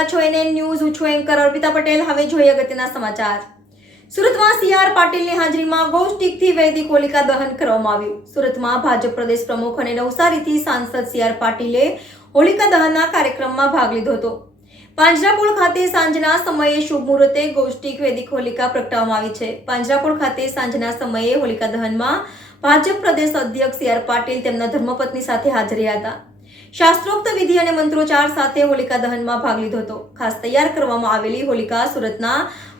રહ્યા છો NN news. હું છું એન્કર અર્પિતા પટેલ. હવે જોઈએ અગત્યના સમાચાર. સુરતમાં સીઆર પાટીલની હાજરીમાં ગૌષ્ટિકથી વૈદિક હોલિકા દહન કરવામાં આવ્યું. સુરતમાં ભાજપ પ્રદેશ પ્રમુખ અને નવસારીથી સાંસદ સીઆર પાટીલે હોલિકા દહનના કાર્યક્રમમાં ભાગ લીધો હતો. પાંજરાપોળ ખાતે સાંજના સમયે શુભ મુહૂર્તે ગૌષ્ટિક વૈદિક હોલિકા પ્રગટાવવામાં આવી છે. પાંજરાપોળ ખાતે સાંજના સમયે હોલિકા દહનમાં ભાજપ પ્રદેશ અધ્યક્ષ સીઆર પાટીલ તેમના ધર્મપત્ની સાથે હાજર રહ્યા હતા. શાસ્ત્રોક્ત વિધિ અને મંત્રોચ્ચાર સાથે હોલિકા દહનમાં ભાગ લીધો હતો. ખાસ તૈયાર કરવામાં આવેલી હોલિકા સુરતના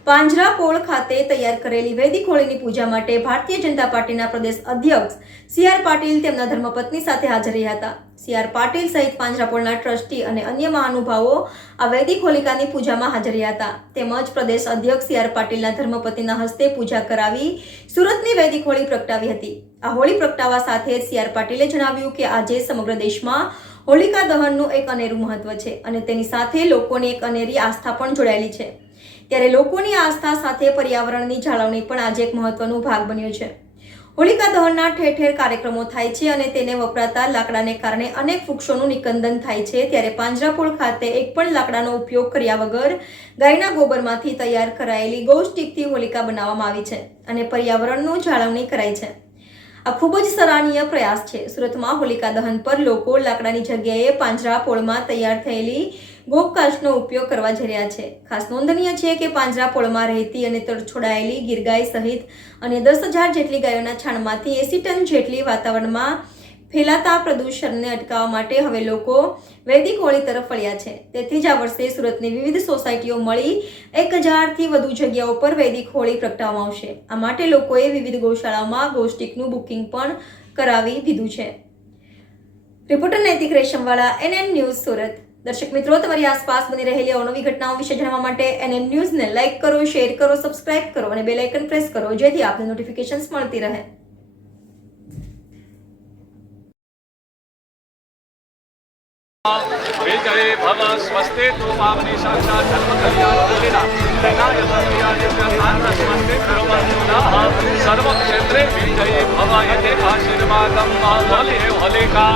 પાંજરાપોળ ખાતે તૈયાર કરેલી વૈદિક હોળીની પૂજા માટે ભારતીય જનતા પાર્ટીના પ્રદેશ અધ્યક્ષ સીઆર પાટીલ તેમના ધર્મપત્ની સાથે હાજર રહ્યા હતા. સીઆર પાટીલ સહિત પાંજરાપોળના ટ્રસ્ટી અને અન્ય મહાનુભાવો આ વૈદિક હોલિકાની પૂજામાં હાજર રહ્યા હતા. તેમજ પ્રદેશ અધ્યક્ષ સીઆર પાટીલના ધર્મપત્નીના હસ્તે પૂજા કરાવી સુરતની વૈદિક હોળી પ્રગટાવી હતી. આ હોળી પ્રગટાવવા સાથે સીઆર પાટીલે જણાવ્યું કે આજે સમગ્ર દેશમાં હોલિકા દહનનું એક અનેરું મહત્વ છે અને તેની સાથે લોકોની એક અનેરી આસ્થા પણ જોડાયેલી છે. ત્યારે લોકોની આસ્થા સાથે પર્યાવરણની જાળવણી પણ આજે એક મહત્વનો ભાગ બન્યો છે. હોલિકા દહનના ઠેર ઠેર કાર્યક્રમો થાય છે અને તેને વપરાતા લાકડાને કારણે અનેક વૃક્ષોનું નિકંદન થાય છે. ત્યારે પાંજરાપોળ ખાતે એક પણ લાકડાનો ઉપયોગ કર્યા વગર ગાયના ગોબરમાંથી તૈયાર કરાયેલી ગૌષ્ટિકથી હોલિકા બનાવવામાં આવી છે અને પર્યાવરણનું જાળવણી કરાઈ છે. આ ખૂબ જ સરાહનીય પ્રયાસ છે. સુરતમાં હોલિકા દહન પર લોકો લાકડાની જગ્યાએ પાંજરાપોળમાં તૈયાર થયેલી ગોકાશનો ઉપયોગ કરવા જઈ રહ્યા છે. ખાસ નોંધનીય છે કે પાંજરાપોળમાં રહેતી અને તરછોડાયેલી ગીર ગાય સહિત અને 10,000 જેટલી ગાયોના છાણમાંથી 80 ટન જેટલી વાતાવરણમાં ફેલાતા પ્રદૂષણને અટકાવવા માટે હવે લોકો વૈદિક હોળી તરફ વળ્યા છે. તેથી જ આ વર્ષે સુરતની વિવિધ સોસાયટીઓ મળી 1,000થી વધુ જગ્યાઓ પર વૈદિક હોળી પ્રગટાવવામાં આવશે. આ માટે લોકોએ વિવિધ ગૌશાળાઓમાં ગૌષ્ટિકનું બુકિંગ પણ કરાવી દીધું છે. રિપોર્ટર નૈતિક રેશમવાળા, એનએન ન્યૂઝ, સુરત. દર્શક મિત્રો, તમારી આસપાસ બની રહેલી અવનવી ઘટનાઓ વિશે જાણવા માટે એનએન ન્યૂઝને લાઇક કરો, શેર કરો, સબસ્ક્રાઇબ કરો અને બેલ આઇકન પ્રેસ કરો, જેથી આપને નોટિફિકેશન્સ મળતી રહે. विजय भव स्वस्ति तु पावनी साक्षात् धर्मकल्याणोदिना तेनाय धर्मयादिव्यर्थान् स्वस्ति कुर्वन्तु सर्वक्षेत्रे विजयी भव इति आशीर्वादं बोले होलिका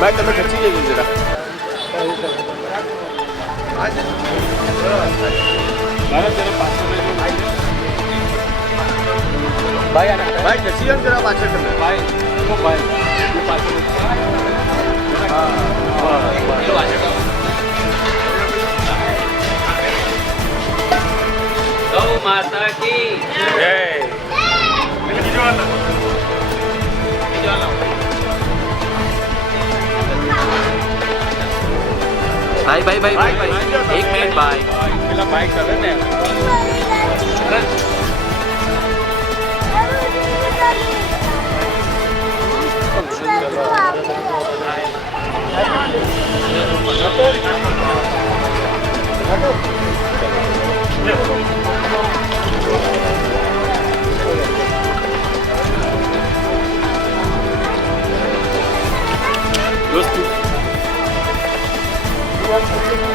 ભાઈ તમે ખર્ચી જજો જરા. ભાઈ જસી એમ જરા પાછળ તમે ગૌ માતા કી ભાઈ એક મિનિટ ભાઈ પેલા બાઈક કરે ને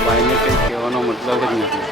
ભાઈને કંઈ કહેવાનો મતલબ જ નથી.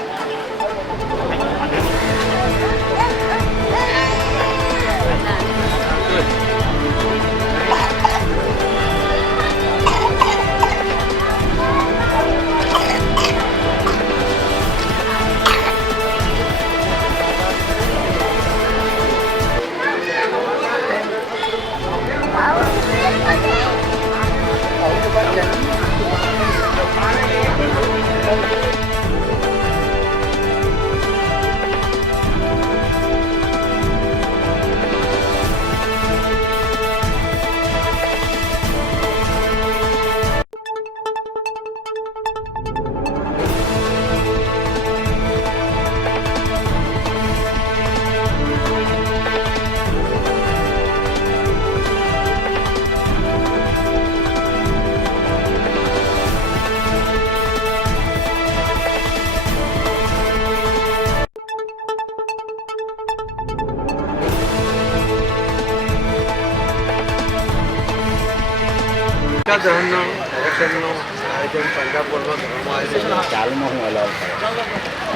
દહનનો કાર્યક્રમનું આયોજન પંજાબપુરમાં કરવામાં આવ્યું છે.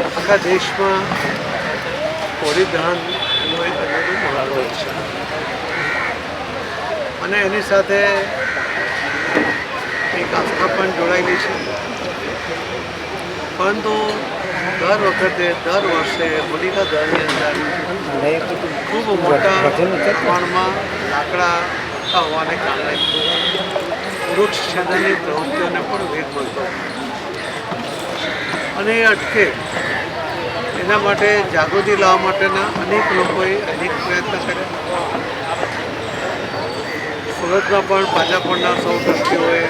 આખા દેશમાં હોળી દહનનું એક અનેરું મહત્વ છે અને એની સાથે એક આસ્થા પણ જોડાયેલી છે. પરંતુ દર વર્ષે હોલિકા દહનની અંદર ખૂબ મોટા પ્રમાણમાં લાકડા હોવાને કારણે વૃક્ષ છેદનની પ્રવૃત્તિઓને પણ વેગ મળતો અને એ અટકે એના માટે જાગૃતિ લાવવા માટેના અનેક લોકોએ અનેક પ્રયત્ન કર્યા. સુરતમાં પણ પાંજાપણના સૌ ટ્રસ્ટીઓએ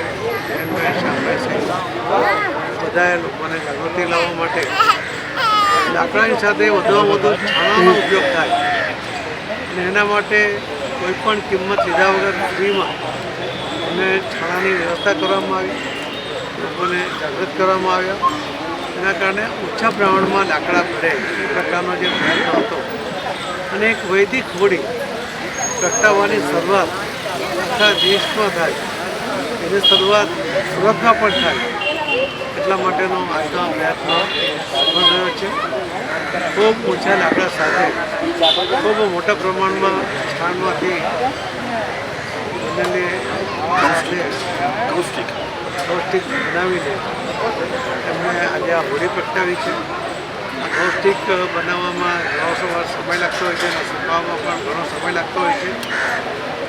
બધાએ લોકોને જાગૃતિ લાવવા માટે લાકડાની સાથે વધુમાં વધુ છાણાનો ઉપયોગ થાય અને એના માટે કોઈ પણ કિંમત લીધા વગર ફ્રીમાં અને છાણાની વ્યવસ્થા કરવામાં આવી, લોકોને જાગૃત કરવામાં આવ્યા. એના કારણે ઓછા પ્રમાણમાં લાકડા પડે એ પ્રકારનો જે પ્રયત્ન હતો અને એક વૈદિક હોળી પ્રગટાવવાની શરૂઆત આખા દેશમાં થાય એની શરૂઆત સુરતમાં પણ થાય એટલા માટેનો આજનો પ્રયત્ન સફળ રહ્યો છે. ખૂબ ઓછા લાકડા સાથે ખૂબ મોટા પ્રમાણમાં છાણમાંથી બનેલી ગૌસ્ટિક બનાવીને એમને આજે આ હોળી પ્રગટાવી છે. ગૌસ્ટિક બનાવવામાં ઘણો સમય લાગતો હોય છે અને સુકાવવામાં પણ ઘણો સમય લાગતો હોય છે.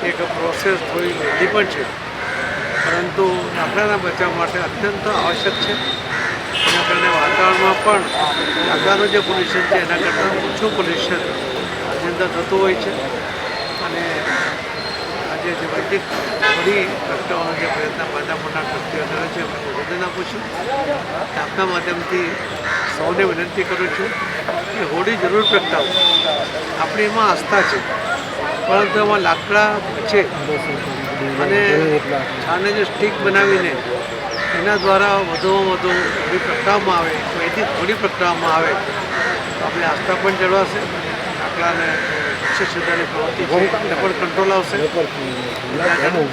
એક પ્રોસેસ થોડી લેન્ધી પણ છે, પરંતુ લાકડાના બચાવ માટે અત્યંત આવશ્યક છે. એના કારણે વાતાવરણમાં પણ લાકડાનું જે પોલ્યુશન છે એના કરતાં ઓછું પોલ્યુશન આની અંદર થતું હોય છે. અને આજે જે વૈદિક હોળી પ્રગટાવવાનો જે પ્રયત્ન પાંજાપણના ટ્રસ્ટીઓ કરે છે એમને નિવેદન આપું છું. આપના માધ્યમથી સૌને વિનંતી કરું છું કે હોળી જરૂર પ્રગટાવો. આપણી એમાં આસ્થા છે, પરંતુ એમાં લાકડા છે અને છાને જે સ્ટીક બનાવીને એના દ્વારા વધુમાં વધુ હોળી પ્રગટાવવામાં આવે, વૈદિક હોળી પ્રગટાવવામાં આવે તો આપણી આસ્થા પણ જળવાશે. લાકડાને છેદવાની પ્રવૃત્તિ છે એને પણ કંટ્રોલ આવશે.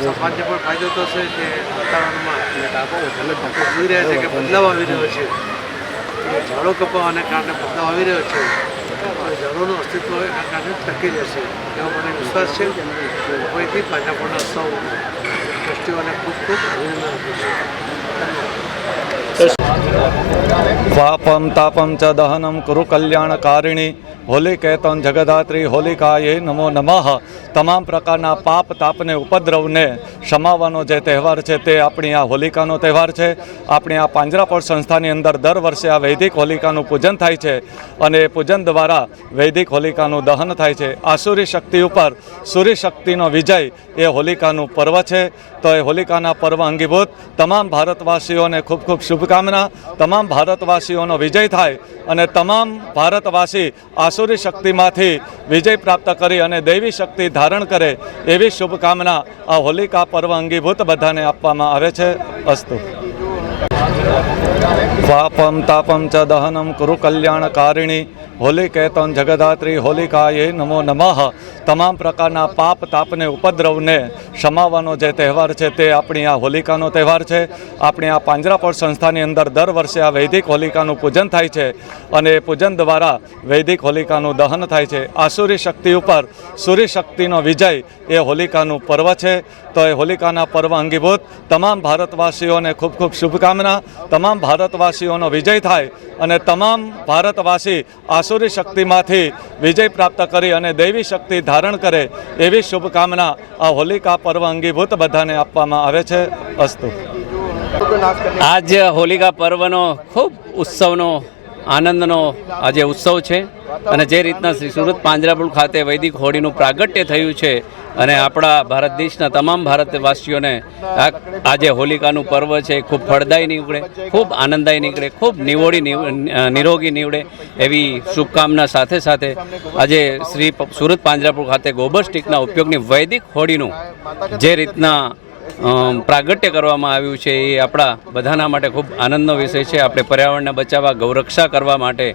સમાજને પણ ફાયદો થશે. જે વાતાવરણમાં જોઈ રહ્યા છે કે બદલાવ આવી રહ્યો છે, ઝાડો કપાવાને કારણે બદલાવ આવી રહ્યો છે, ઝાડોનું અસ્તિત્વ એના કારણે ટકી જશે એવો મને વિશ્વાસ છે. ફરીથી પાંજાપણના સૌ ટ્રસ્ટીઓને ખૂબ ખૂબ અભિનંદન આપું છું. ધન્યવાદ. વાપમ તાપમ ચ દહનમ કુરુ કલ્યાણકારિણી હોલિકેતન જગદાત્રી હોલિકાએ નમો નમઃ. તમામ પ્રકારના પાપ તાપને ઉપદ્રવને શમાવવાનો જે તહેવાર છે તે આપણી આ હોલિકાનો તહેવાર છે. આપણી આ પાંજરાપોળ સંસ્થાની અંદર દર વર્ષે આ વૈદિક હોલિકાનું પૂજન થાય છે અને એ પૂજન દ્વારા વૈદિક હોલિકાનું દહન થાય છે. આસુરી શક્તિ ઉપર સૂર્ય શક્તિનો વિજય એ હોલિકાનું પર્વ છે. તો એ હોલિકાના પર્વ અંગીભૂત તમામ ભારતવાસીઓને ખૂબ ખૂબ શુભકામના. તમામ ભારતવાસીઓનો વિજય થાય અને તમામ ભારતવાસી આસુરી શક્તિમાંથી વિજય પ્રાપ્ત કરી અને દૈવી શક્તિ ધારણ કરે એવી શુભકામના આ હોલિકા પર્વ અંગીભૂત બધાને આપવામાં આવે છે. અસ્તુ. વાપમ તાપમ ચ દહનમ કુરુ કલ્યાણકારિણી હોલિકેતન જગદાત્રી હોલિકાએ નમો નમઃ. તમામ પ્રકારના પાપ તાપને ઉપદ્રવને શમાવવાનો જે તહેવાર છે તે આપણી આ હોલિકાનો તહેવાર છે. આપણી આ પાંજરાપોળ સંસ્થાની અંદર દર વર્ષે આ વૈદિક હોલિકાનું પૂજન થાય છે અને એ પૂજન દ્વારા વૈદિક હોલિકાનું દહન થાય છે. આસુરી શક્તિ ઉપર સૂર્ય શક્તિનો વિજય એ હોલિકાનું પર્વ છે. તો એ હોલિકાના પર્વ અંગીભૂત તમામ ભારતવાસીઓને ખૂબ ખૂબ શુભકામના. તમામ ભારતવાસીઓનો વિજય થાય અને તમામ ભારતવાસી આસુરી શક્તિમાંથી વિજય પ્રાપ્ત કરી અને દૈવી શક્તિ ધારણ કરે એવી શુભકામના આ હોલિકા પર્વ અંગીભૂત બધાને આપવામાં આવે છે. અસ્તુ. આજ હોલિકા પર્વનો ખૂબ ઉત્સવનો આનંદનો આજે ઉત્સવ છે અને જે રીતના શ્રી સુરત પાંજરાપોળ ખાતે વૈદિક હોળીનું પ્રાગટ્ય થયું છે અને આપણા ભારત દેશના તમામ ભારતવાસીઓને આજે હોલિકાનું પર્વ છે ખૂબ ફળદાયી નીવડે, ખૂબ આનંદદાયી નીકળે, ખૂબ નિરોગી નીવડે એવી શુભકામના સાથે સાથે આજે શ્રી સુરત પાંજરાપોળ ખાતે ગોબર સ્ટિકના ઉપયોગની વૈદિક હોળીનું જે રીતના પ્રાગટ્ય કરવામાં આવ્યું છે એ આપણા બધાના માટે ખૂબ આનંદનો વિષય છે. આપણે પર્યાવરણને બચાવવા, ગૌરક્ષા કરવા માટે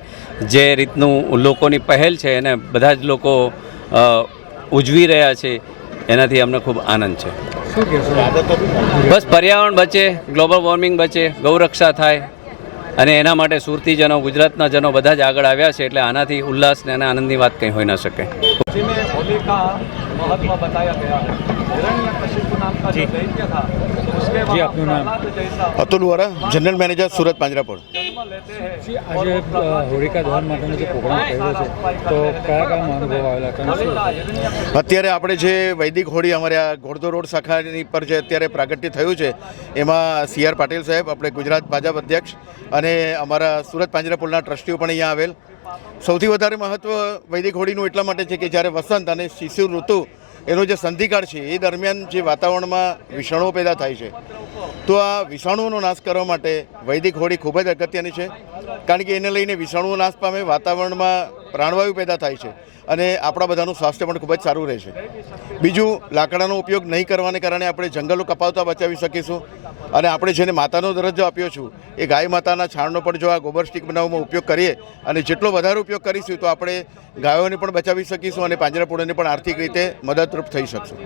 જે રીતનું લોકોની પહેલ છે એને બધા જ લોકો ઉજવી રહ્યા છે એનાથી અમને ખૂબ આનંદ છે. બસ પર્યાવરણ બચે, ગ્લોબલ વોર્મિંગ બચે, ગૌરક્ષા થાય અને એના માટે સુરતીજનો, ગુજરાતના જનો બધા જ આગળ આવ્યા છે એટલે આનાથી ઉલ્લાસને અને આનંદની વાત કંઈ હોઈ ન શકે. होलिका महत्व बताया गया है. हिरण्यकशिपु नाम का जो दैत्य था उसके बाद प्रहलाद जैसा अतुल वोरा, जनरल मैनेजर सूरत પાંજરાપોળ. जन्म लेते हैं. આજે હોલિકા દહન માટેનો જે પ્રોગ્રામ કર્યો છે તો કયા કયા અનુભવ આવેલા કારણ અત્યારે આપણે જે વૈદિક હોળી અમારે આ ઘોડદોર રોડ શાખાની પર જે અત્યારે પ્રાગટ્ય થયું છે એમાં CR પાટીલ સાહેબ, આપણે ગુજરાત ભાજપ અધ્યક્ષ અને અમારા સુરત પાંજરાપોળના ટ્રસ્ટીઓ પણ અહીંયા આવેલ. સૌથી વધારે મહત્ત્વ વૈદિક હોળીનું એટલા માટે છે કે જ્યારે વસંત અને શિશિર ઋતુ એનો જે સંધિકાળ છે એ દરમિયાન જે વાતાવરણમાં વિષાણુઓ પેદા થાય છે તો આ વિષાણુઓનો નાશ કરવા માટે વૈદિક હોળી ખૂબ જ અગત્યની છે. કારણ કે એને લઈને વિષાણુઓ નાશ પામે, વાતાવરણમાં પ્રાણવાયુ પેદા થાય છે અને આપણા બધાનું સ્વાસ્થ્ય પણ ખૂબ જ સારું રહે છે. બીજું, લાકડાનો ઉપયોગ નહીં કરવાને કારણે આપણે જંગલો કપાવતા બચાવી શકીશું અને આપણે જેને માતાનો દરજ્જો આપ્યો છું એ ગાય માતાના છાણનો પણ જો આ ગોબર સ્ટિક બનાવવામાં ઉપયોગ કરીએ અને જેટલો વધારે ઉપયોગ કરીશું તો આપણે ગાયોને પણ બચાવી શકીશું અને પાંજરાપોળને પણ આર્થિક રીતે મદદરૂપ થઈ શકશું.